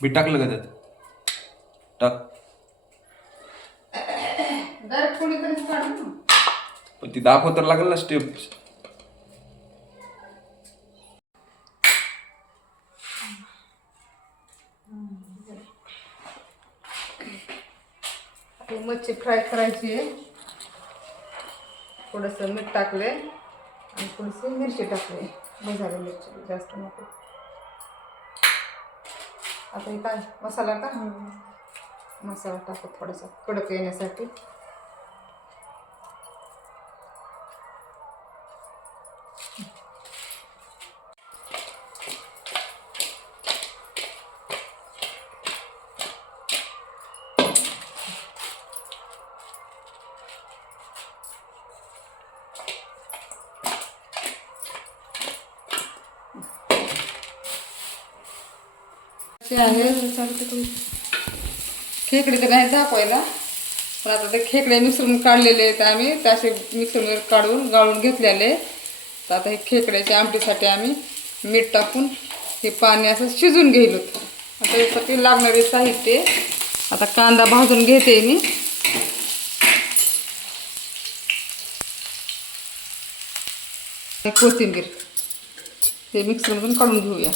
मी टाकलं का त्यात? टाक. पण ती दाखव तर लागेल ना स्टेप मच्छी फ्राय करायची आहे. थोडंसं मीठ टाकले आणि थोडीशी मिरची टाकली मसाला मिरची जास्त नको. आता हे काय मसाला का? मसाला टाकू थोडासा कडक येण्यासाठी. ते आहे. खेकडे तर नाही दाखवायला. पण आता ते खेकडे मिसळून काढलेले आहेत आम्ही. ते असे मिक्सरमध्ये काढून गाळून घेतलेले. तर आता हे खेकड्याच्या आमटीसाठी आम्ही मीठ टाकून हे पाणी असं शिजून घेईल आता यासाठी लागणारे साहित्य आता कांदा भाजून घेते मी. कोथिंबीर. हे मिक्सरमधून काढून घेऊया.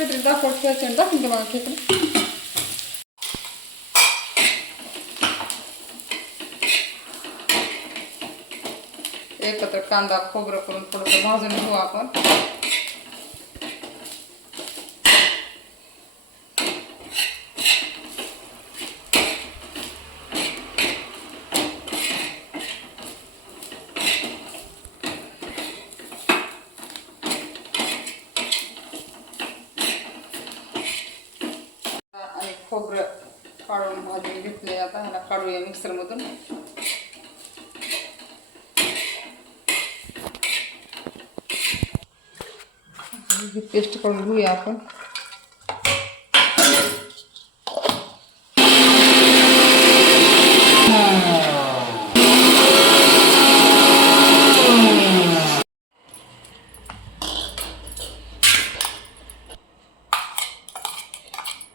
खेकडे तरी दाखवत ठेवायचे आणि दाखवून मला खेकडे एकत्र कांदा खोबरं करून थोडंसं भाजून घेऊ आपण आणि खोबरं काढून भाजून घेतले आता ह्याला काढूया मिक्सरमधून पेस्ट करून घेऊया आपण.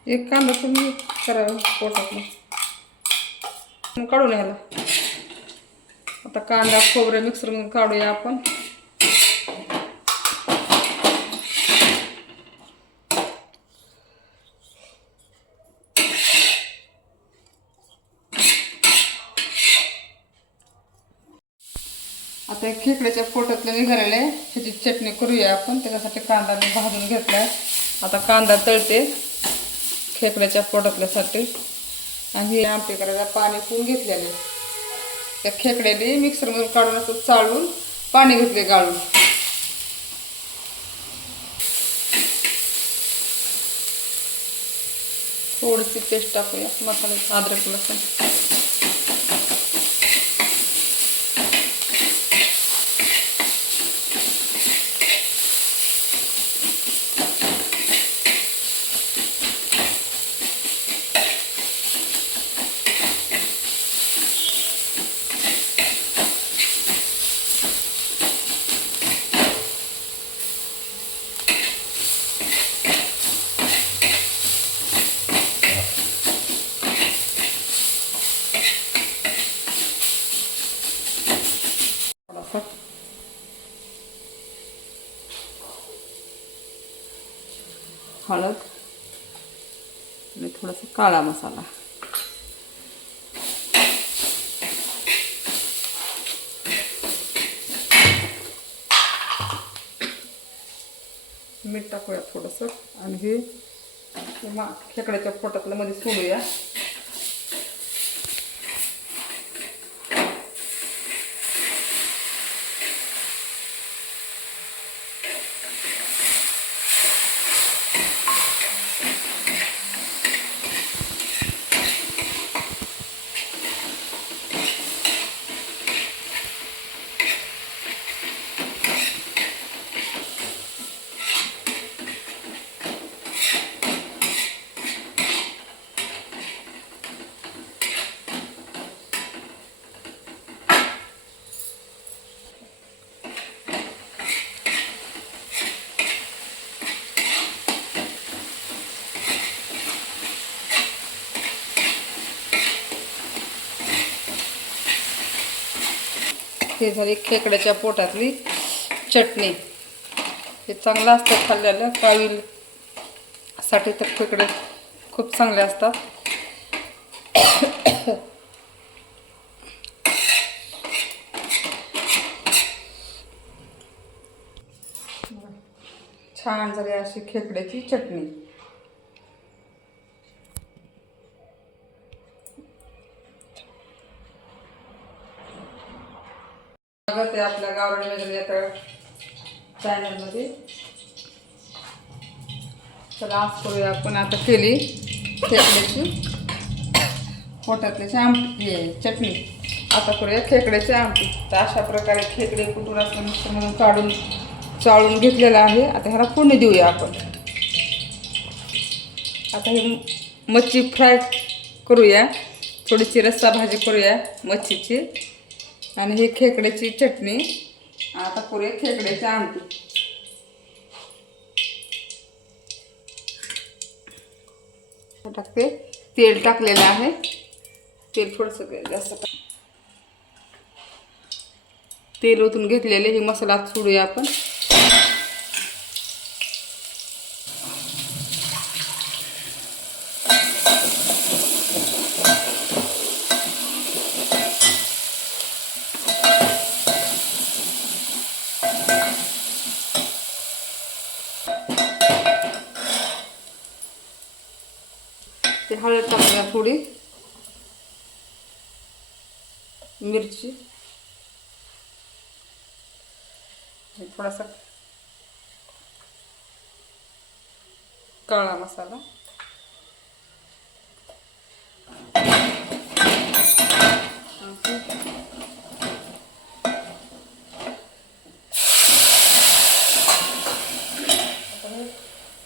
एक कांदा तुम्ही करावं पोटातला. काढून यायला आता कांदा खोबरं मिक्सरमधून काढूया आपण. आता एक खेकड्याच्या पोटातलं निघालेलं आहे. ह्याची चटणी करूया आपण. त्याच्यासाठी कांदा मी भाजून घेतलाय. आता कांदा तळते. खेकड्याच्या पोटातल्यासाठी. आणि हे आमटी करायला पाणी पिऊन घेतलेले. त्या खेकड्याने मिक्सरमधून काढून असं चाळून पाणी घेतले गाळून. थोडीशी पेस्ट टाकूया. मसाले अद्रक लसूण थोडासा हळद आणि थोडासा काळा मसाला. मीठ टाकूया थोडंसं आणि हे खेकड्याच्या पोटातलं मध्ये सोडूया हे झाली खेकड्याच्या पोटातली चटणी. हे चांगलं असतं खाल्ल्याला कावील साठी तर खेकडे खूप चांगले असतात. छान झाली अशी खेकड्याची चटणी. स्वागत आहे आपल्या गावडे वगैरे आता चॅनलमध्ये तर आज करूया आपण आता केली खेकड्याची. पोटातल्याची आमटी हे, चटणी. आता करूया खेकड्याची आमटी. तर अशा प्रकारे खेकडे कुठून असं मिक्सरमधून काढून चाळून घेतलेलं आहे. आता ह्याला फोडणी देऊया आपण. आता हे मच्छी फ्राय करूया. थोडीशी रस्सा भाजी करूया मच्छीची. आणि ही खेकड्याची चटणी. आता पुरे खेकड्याची आमटी. टाकते. तेल टाकलेलं आहे. तेल थोडंसं जास्त तेल ओतून घेतलेले हे मसाला सोडूया आपण ते हळद टाकूया थोडी. मिरची. थोडासा काळा मसाला.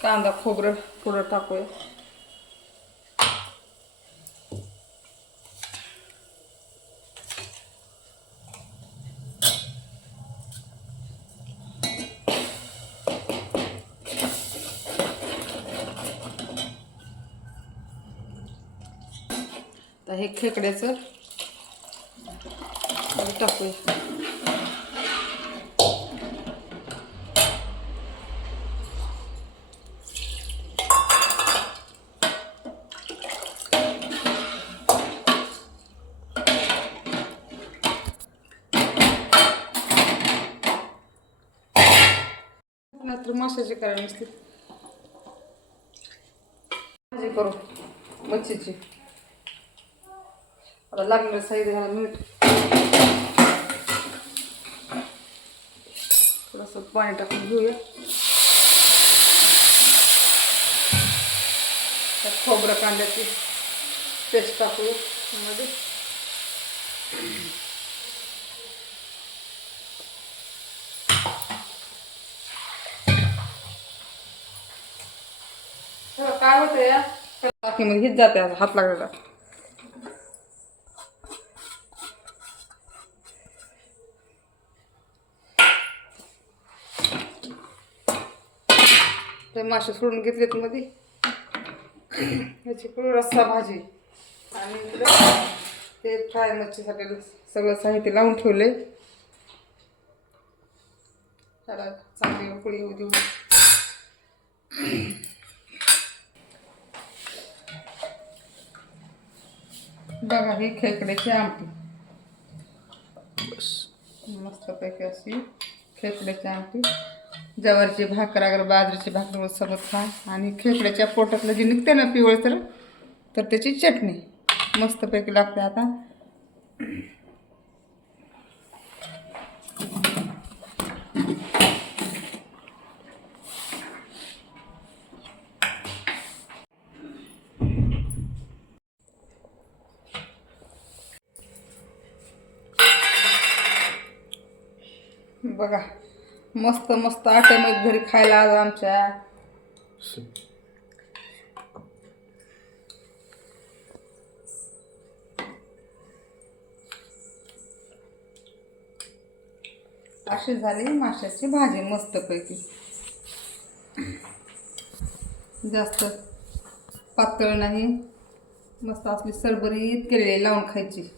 कांदा खोबरं थोडं टाकूया. आता हे खेकड्याचं टाकूया. तर माशाची करायला नसते. भाजी करू मच्छीची. आता लागलेलं साईड घाला मीठ थोडंसं पाणी टाकून घेऊया. त्यात खोबरं कांद्याची पेस्ट टाकूया मध्ये. तेव्हा काय होतं या बाकी मग हीच जाते आता हात लागलेला. ते मासे सोडून घेतलेत मध्ये. याची पूर्ण रस्सा भाजी. आणि ते फ्राय मच्छीसाठी सगळं साहित्य लावून ठेवले त्याला चांगली उकळी येऊ देऊ. बघा ही खेकड्याची आमटी. मस्तपैकी अशी खेकड्याची आमटी. जवारीची भाकर अगर बाजरीची भाकर सोबत खा. आणि खेकड्याच्या पोटातलं जे निघते ना पिवळ तर तर त्याची चटणी मस्तपैकी लागते आता. बघा. मस्त मस्त आट्यामध्ये घरी खायला आज आमच्या. अशी झाली माशाची भाजी मस्तपैकी. जास्त पातळ नाही. मस्त असली सरबरीत केलेली लावून खायची.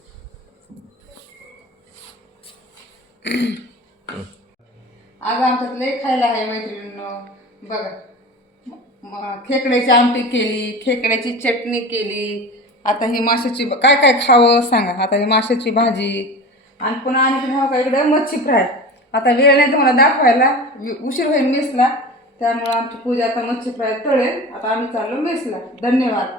आज आमच्यात लय खायला आहे मैत्रिणीनं. बघा खेकड्याची आमटी केली खेकड्याची चटणी केली. आता ही माशाची काय काय खावं सांगा. आता ही माशाची भाजी. आणि पुन्हा आणखी हवं का इकडं? मच्छी फ्राय. आता वेळ नाही तुम्हाला दाखवायला. वि- उशीर होईल मेसला. त्यामुळं आमची पूजा आता मच्छी फ्राय तळेल. आता आम्ही चाललो मेसला. धन्यवाद.